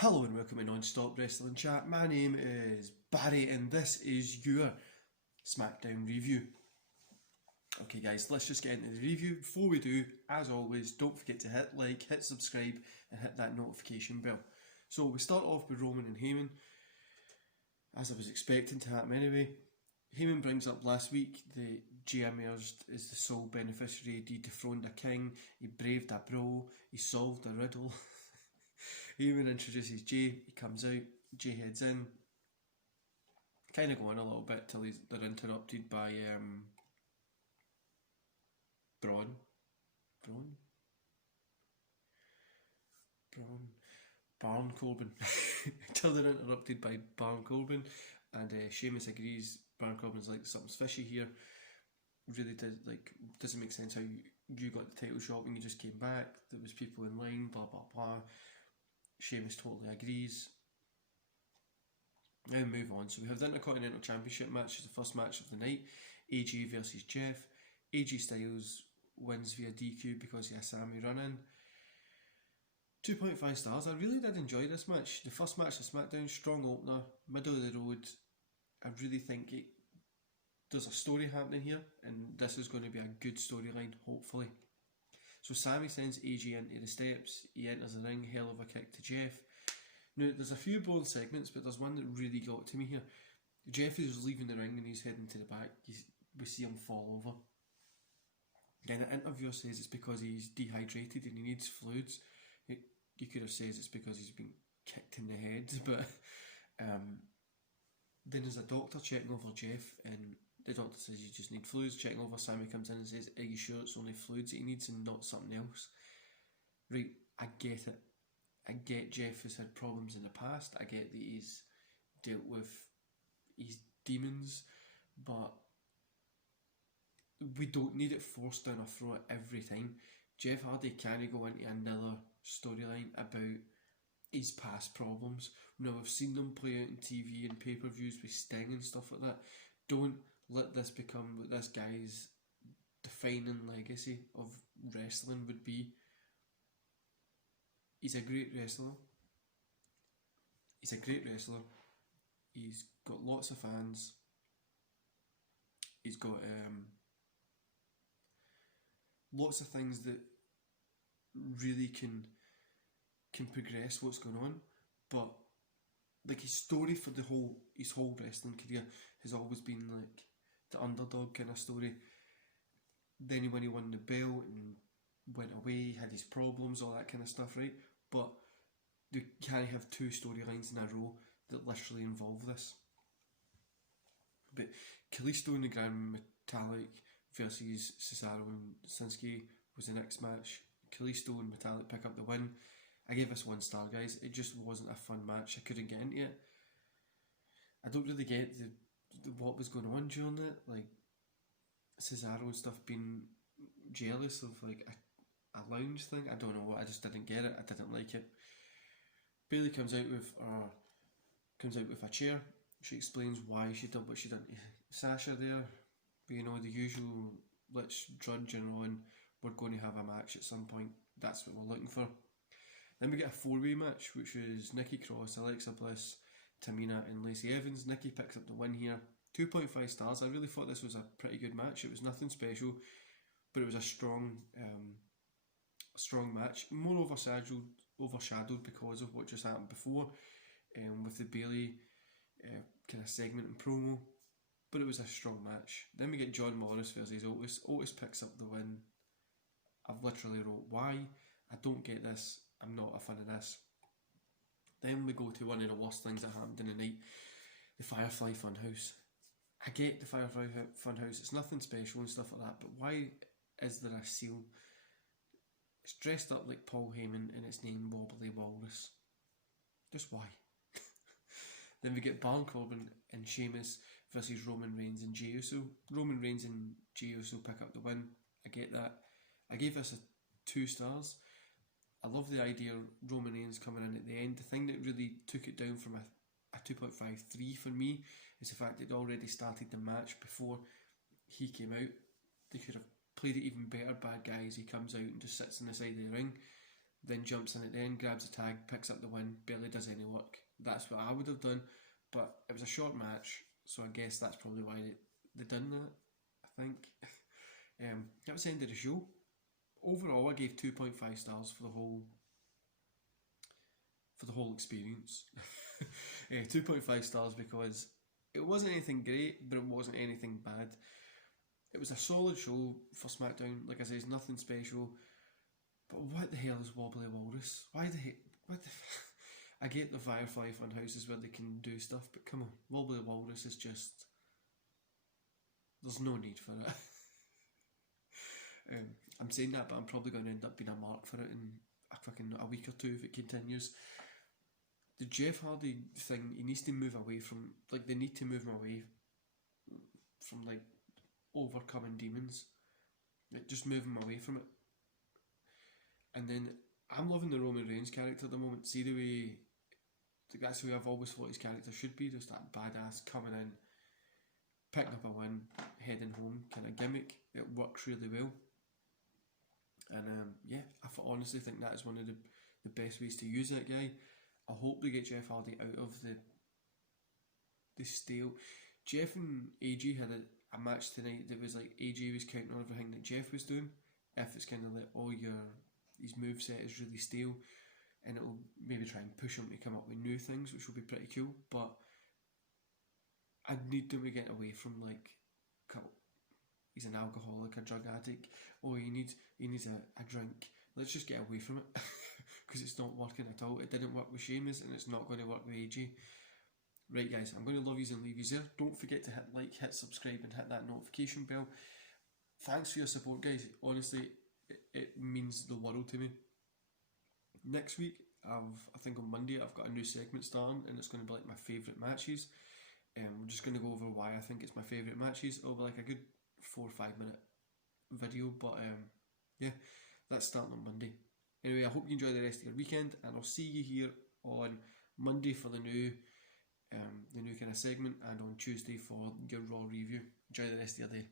Hello and welcome to Non-Stop Wrestling Chat. My name is Barry and this is your Smackdown review. Okay guys, let's just get into the review. Before we do, as always, don't forget to hit like, hit subscribe and hit that notification bell. So we start off with Roman and Heyman, as I was expecting to happen anyway. Heyman brings up last week that Jay emerged as the sole beneficiary. He dethroned a king, he braved a brawl, he solved a riddle. Heyman introduces Jay, he comes out, Jay heads in, kind of going a little bit till they're interrupted by Baron Corbin. Till they're interrupted by Baron Corbin, and Sheamus agrees. Baron Corbin's like, something's fishy here. Really doesn't make sense how you got the title shot when you just came back. There was people in line, blah blah blah. Sheamus totally agrees. Now move on. So we have the Intercontinental Championship match. It's the first match of the night. AJ versus Jeff. AJ Styles wins via DQ because he has Sammy run in. 2.5 stars. I really did enjoy this match. The first match of SmackDown, strong opener, middle of the road. I really think there's a story happening here, and this is going to be a good storyline, hopefully. So Sammy sends AJ into the steps, he enters the ring, hell of a kick to Jeff. Now there's a few bold segments, but there's one that really got to me here. Jeff is leaving the ring and he's heading to the back. We see him fall over. Then an interviewer says it's because he's dehydrated and he needs fluids. You could have said it's because he's been kicked in the head, but then there's a doctor checking over Jeff, and the doctor says you just need fluids. Checking over, Sammy comes in and says, are you sure it's only fluids that he needs and not something else? Right, I get it. I get Jeff has had problems in the past. I get that he's dealt with his demons, but we don't need it forced down our throat every time. Jeff Hardy can't go into another storyline about his past problems. Now, I've seen them play out on TV and pay-per-views with Sting and stuff like that. Don't let this become what this guy's defining legacy of wrestling would be. He's a great wrestler. He's got lots of fans. He's got lots of things that really can progress what's going on, but like his story for his whole wrestling career has always been like the underdog kind of story. Then when he won the belt and went away, had his problems, all that kind of stuff, right? But you can't have two storylines in a row that literally involve this. But Kalisto and the Grand Metalik versus Cesaro and Shinsuke was the next match. Kalisto and Metalik pick up the win. I gave this 1 star, guys. It just wasn't a fun match. I couldn't get into it. I don't really get what was going on during it. Like Cesaro and stuff being jealous of like a lounge thing. I don't know. I just didn't get it. I didn't like it. Bayley comes out with a chair. She explains why she did what she did to Sasha there. But you know, the usual, let's drudge and on. We're going to have a match at some point. That's what we're looking for. Then we get a 4-way match, which was Nikki Cross, Alexa Bliss, Tamina and Lacey Evans. Nikki picks up the win here. 2.5 stars. I really thought this was a pretty good match. It was nothing special, but it was a strong match. More overshadowed because of what just happened before, with the Bayley kind of segment and promo. But it was a strong match. Then we get John Morris versus Otis. Otis picks up the win. I've literally wrote, why? I don't get this. I'm not a fan of this. Then we go to one of the worst things that happened in the night. The Firefly Funhouse. I get the Firefly Funhouse. It's nothing special and stuff like that. But why is there a seal? It's dressed up like Paul Heyman and it's named Wobbly Walrus. Just why? Then we get Baron Corbin and Sheamus versus Roman Reigns and Jey Uso. Roman Reigns and Jey Uso pick up the win. I get that. I gave this a 2 stars. I love the idea of Roman Reigns coming in at the end. The thing that really took it down from a 2.53 for me is the fact that it already started the match before he came out. They could have played it even better. Bad guys, he comes out and just sits on the side of the ring. then jumps in at the end, grabs a tag, picks up the win, barely does any work. That's what I would have done, but it was a short match, so I guess that's probably why they done that, I think. That was the end of the show. Overall, I gave 2.5 stars for the whole experience. 2.5 stars because it wasn't anything great, but it wasn't anything bad. It was a solid show for SmackDown. Like I say, it's nothing special. But what the hell is Wobbly Walrus? Why the heck? What the? I get the Firefly Funhouses where they can do stuff, but come on, Wobbly Walrus is just. There's no need for it. I'm saying that, but I'm probably going to end up being a mark for it in a week or two if it continues. The Jeff Hardy thing, he needs to move away from, like, they need to move him away from, like, overcoming demons. Like, just move him away from it. And then, I'm loving the Roman Reigns character at the moment. See the way, like, that's the way I've always thought his character should be, just that badass coming in, picking up a win, heading home kind of gimmick. It works really well. And yeah, I honestly think that is one of the best ways to use that guy. I hope they get Jeff Hardy out of the stale. Jeff and AJ had a match tonight that was like AJ was counting on everything that Jeff was doing. If it's kind of like, oh, his moveset is really stale, and it'll maybe try and push him to come up with new things, which will be pretty cool. But I'd need them to get away from like, he's an alcoholic, a drug addict, or he needs a drink. Let's just get away from it. Because it's not working at all. It didn't work with Sheamus, and it's not going to work with AJ. Right, guys, I'm going to love yous and leave yous there. Don't forget to hit like, hit subscribe, and hit that notification bell. Thanks for your support, guys. Honestly, it means the world to me. Next week, I think on Monday, I've got a new segment starting, and it's going to be like my favourite matches. I'm just going to go over why I think it's my favourite matches. It'll be like a good 4 or 5 minute video, but yeah, that's starting on Monday. Anyway, I hope you enjoy the rest of your weekend, and I'll see you here on Monday for the new kind of segment, and on Tuesday for your Raw review. Enjoy the rest of your day.